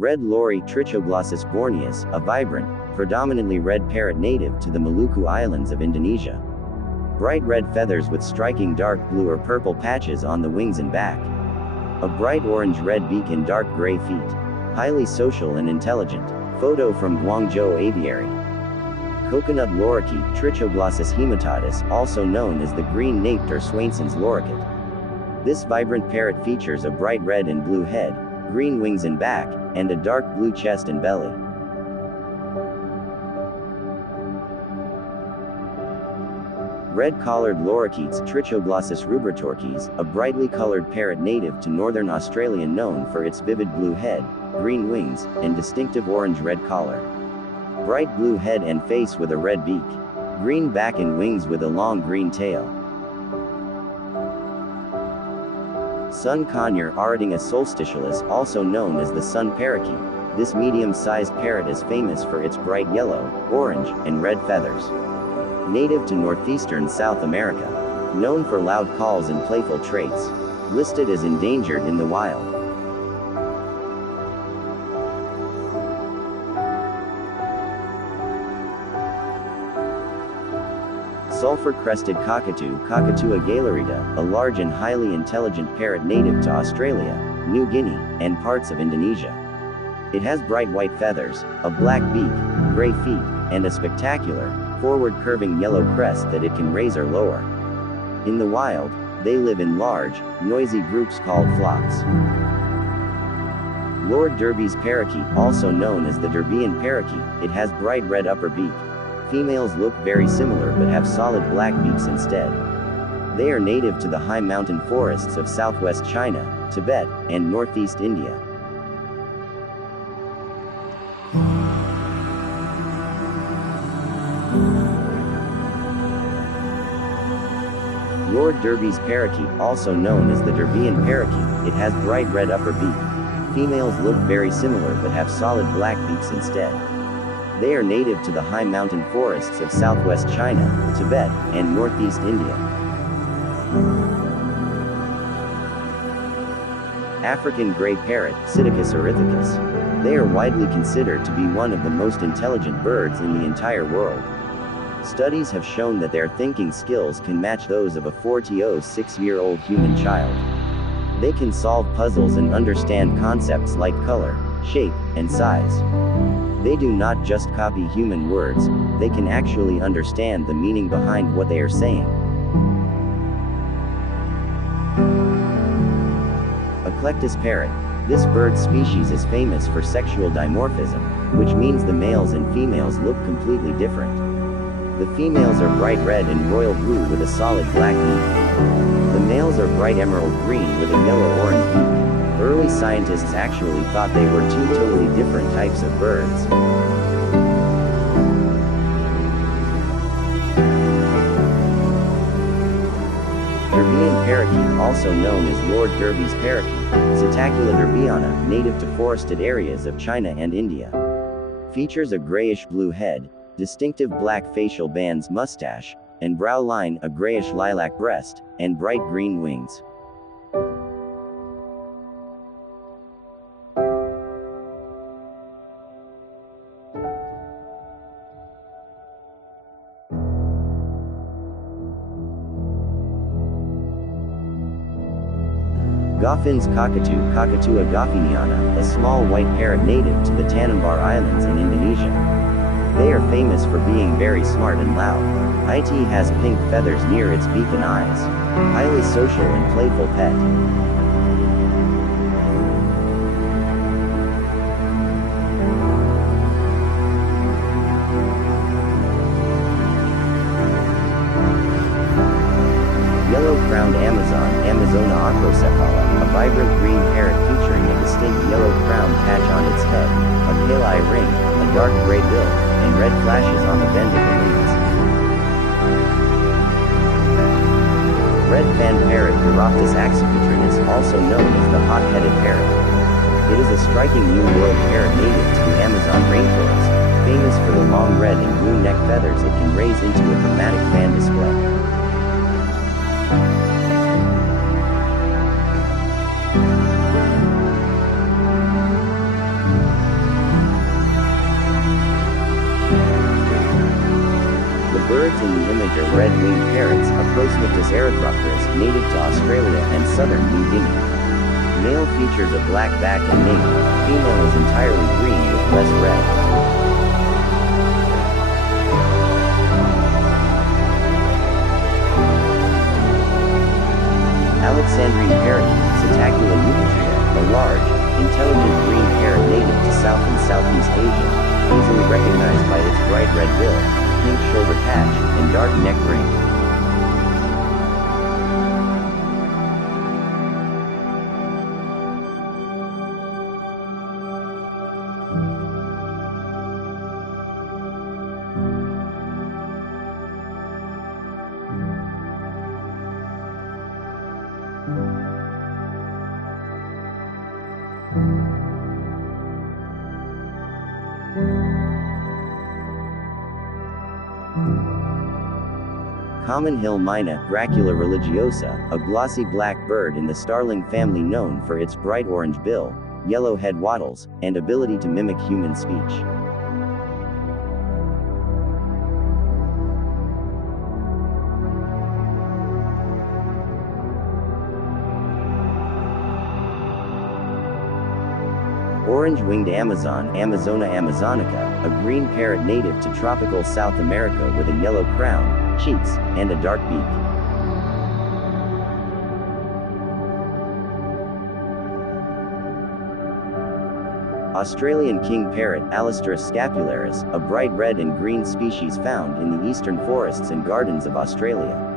Red lory Trichoglossus borneus, a vibrant, predominantly red parrot native to the Maluku Islands of Indonesia. Bright red feathers with striking dark blue or purple patches on the wings and back. A bright orange-red beak and dark gray feet. Highly social and intelligent. Photo from Guangzhou Aviary. Coconut lorikeet Trichoglossus hematotus, also known as the green-naped or Swainson's lorikeet. This vibrant parrot features a bright red and blue head, green wings and back, and a dark blue chest and belly. Red-collared lorikeets Trichoglossus rubritorquis, a brightly colored parrot native to northern Australia known for its vivid blue head, green wings, and distinctive orange-red collar. Bright blue head and face with a red beak. Green back and wings with a long green tail. Sun conure Aratinga solstitialis, also known as the sun parakeet. This medium-sized parrot is famous for its bright yellow, orange, and red feathers. Native to northeastern South America. Known for loud calls and playful traits. Listed as endangered in the wild. Sulfur-crested cockatoo Cockatoua galerita, a large and highly intelligent parrot native to Australia, New Guinea, and parts of Indonesia. It has bright white feathers, a black beak, gray feet, and a spectacular, forward-curving yellow crest that it can raise or lower. In the wild, they live in large, noisy groups called flocks. Lord Derby's parakeet, also known as the Derbian parakeet, it has bright red upper beak. Females look very similar but have solid black beaks instead. They are native to the high mountain forests of southwest China, Tibet, and northeast India. Lord Derby's parakeet, also known as the Derbian parakeet, it has bright red upper beak. Females look very similar but have solid black beaks instead. They are native to the high mountain forests of southwest China, Tibet, and northeast India. African gray parrot, Psittacus erythicus. They are widely considered to be one of the most intelligent birds in the entire world. Studies have shown that their thinking skills can match those of a 4 to 6-year-old human child. They can solve puzzles and understand concepts like color, shape, and size. They do not just copy human words, they can actually understand the meaning behind what they are saying. Eclectus parrot. This bird species is famous for sexual dimorphism, which means the males and females look completely different. The females are bright red and royal blue with a solid black beak. The males are bright emerald green with a yellow-orange beak. Early scientists actually thought they were two totally different types of birds. Derbian parakeet, also known as Lord Derby's parakeet, Psittacula derbiana, native to forested areas of China and India. Features a grayish-blue head, distinctive black facial bands mustache, and brow line, a grayish lilac breast, and bright green wings. Goffin's cockatoo Cockatoua goffiniana, a small white parrot native to the Tanimbar Islands in Indonesia. They are famous for being very smart and loud. It has pink feathers near its beak and eyes. Highly social and playful pet. Yellow-crowned Amazon, Amazona acrocephala, a vibrant green parrot featuring a distinct yellow crown patch on its head, a pale eye ring, a dark gray bill, and red flashes on the bend of the wings. Red fan parrot Chiroptis accipitrinus, also known as the hot-headed parrot. It is a striking New World parrot native to the Amazon rainforest, famous for the long red and blue neck feathers it can raise into a dramatic fan display. Birds in the image are red-winged parrots, a Prosmictus erythropterus, native to Australia and southern New Guinea. Male features a black back and nape, female is entirely green with less red. Alexandrine parakeet, Satacula eupatria, a large, intelligent green parrot native to South and Southeast Asia, easily recognized by its bright red bill, pink shoulder patch, and dark neck ring. Common hill myna, Gracula religiosa, a glossy black bird in the starling family known for its bright orange bill, yellow head wattles, and ability to mimic human speech. Orange-winged Amazon, Amazona amazonica, a green parrot native to tropical South America with a yellow crown, cheeks, and a dark beak. Australian king parrot, Alastrus scapularis, a bright red and green species found in the eastern forests and gardens of Australia.